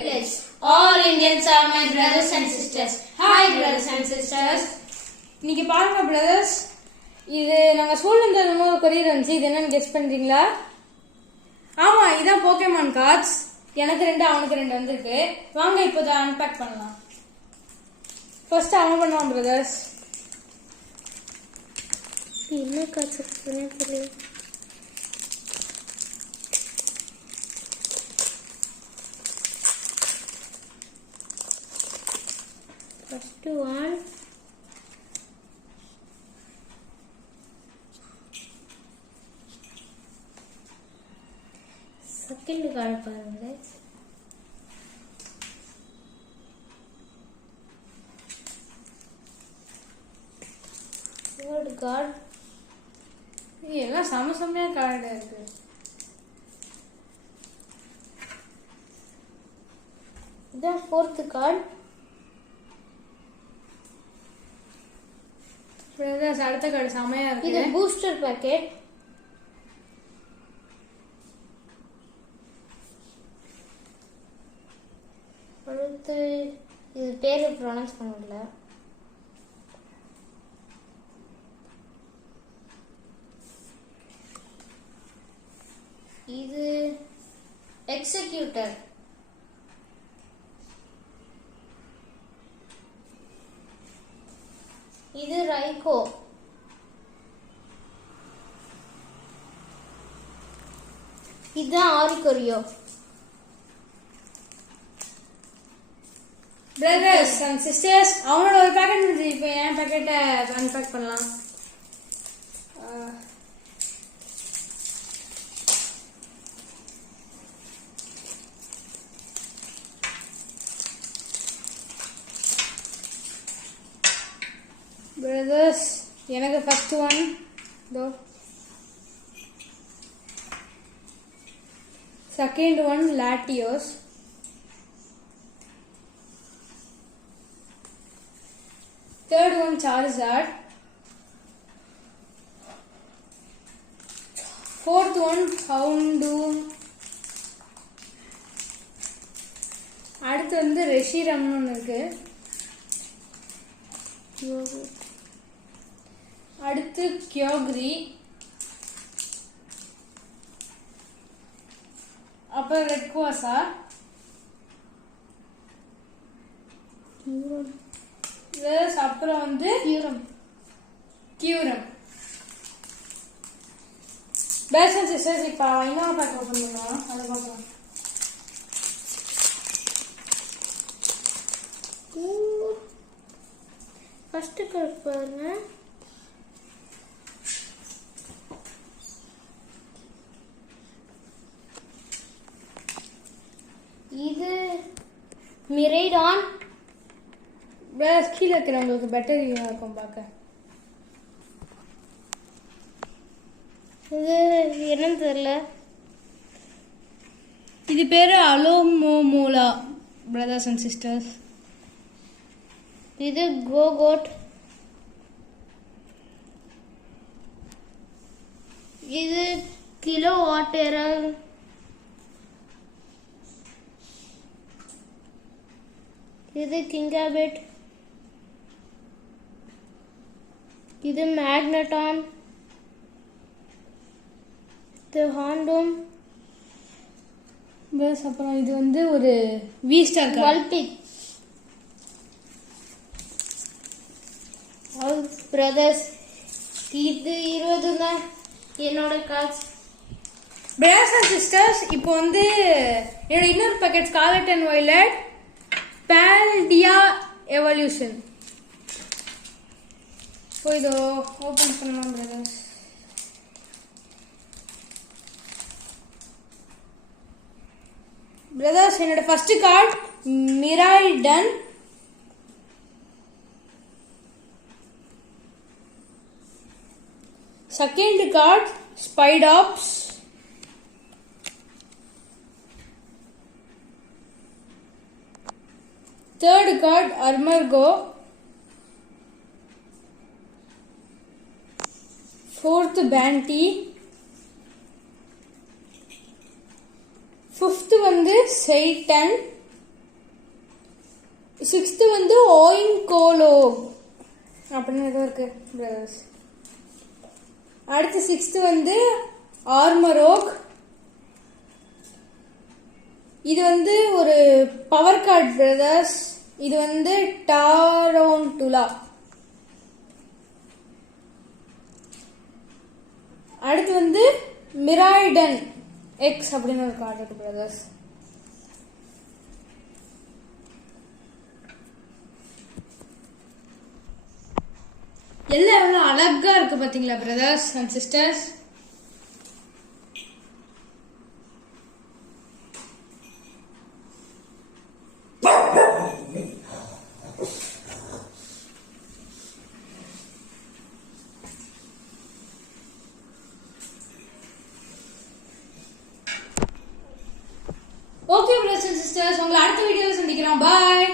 village. All Indians are my brothers and sisters. Hi brothers and sisters. இன்னைக்கு பாருங்க brothers, இது நாங்க ஸ்கூல்ல இருந்து ஒரு கொரியர் வந்துச்சு. இது என்னன்னு கெஸ் பண்றீங்களா? ஆமா, இதான் போக்கேமான் கார்ட்ஸ். எனக்கு 2 அவனுக்கு 2 வந்திருக்கு. வாங்க இப்போ இத அன்பேக் பண்ணலாம். ஃபர்ஸ்ட் அவன் பண்ணுவான் brothers. என்ன கார்ட்ஸ் இருக்குன்னு தெரியல. First one. Second card பாருங்க. Third card. எல்லாம் சமசமையா கார்டு இருக்கு. இதான் fourth card. brothers, அடுத்த கார்டு சமையா இருக்கு. இது பூஸ்டர் பாக்கெட். அடுத்து இது பேரு ப்ரொனவுன்ஸ் பண்ண முடியல. இது எக்ஸிக்யூட்டர். இது ரைகோ. இதுதான் ஆரிகோரியோ. brothers and sisters, அவனோட ஒரு பாக்கெட் வந்து இப்போ என் பாக்கெட்டை அன்பேக் பண்ணலாம். brothers, எனக்கு first one though, second one Latios, third one Charizard, fourth one Houndoom, அடுத்து வந்து ரெஷிரம்னு ஒன்று இருக்கு, அடுத்து கியோக்ரி, அப்புறம் ரெட்குவாசா, அப்புறம் வந்து கியூரம். brothers and sisters, இப்போ இன்னொரு பேக் ஓபன் பண்ணுவோம். அதை பார்க்கலாம். ஃபர்ஸ்ட் கார்டு பாருங்க. இது மிரைடான். கீழே இருக்கிறவங்களுக்கு பெட்டர் இருக்கும் பார்க்க. இது என்னன்னு தெரியல. இது பேரு அலோமோமோலா. brothers and sisters, இது கோகோட். இது கிலோ வாட்டரல். இது கிங்காபெட். இது மேக்னட்டான். இது ஹாண்டோம். பஸ் அப்புறம் இது வந்து ஒரு வி ஸ்டார் வல்பிக். பிரதர்ஸ், இது 20 தான் என்னோட காசு. brothers and sisters, இப்போ வந்து என்னோட இன்னொரு packet Scarlet and Violet Paldea evolution. இப்போ இதோ ஓபன் பண்ணலாம் brothers. brothers, என்னோட first card Miraidon. Second card Spidops. Third card Armarouge. Fourth பேண்டி. ஃபிஃப்த் வந்து சைட்டன். 6th வந்து ஓயின்கோலோ அப்படின்னு ஏதோ இருக்கு பிரதர்ஸ். அடுத்து 6th வந்து ஆர்மரோக். இது வந்து ஒரு பவர் கார்டு பிரதர்ஸ். இது வந்து டாரோன்டுலா. அடுத்து வந்து மிராய்டன் எக்ஸ் அப்படின்னு ஒரு கார்டு இருக்கு பிரதர்ஸ். எல்லாம் எவ்வளோ அழகா இருக்கு பாத்தீங்களா brothers and sisters. Okay brothers and sisters, உங்களை அடுத்த வீடியோவில் சந்திக்கிறோம். பாய்.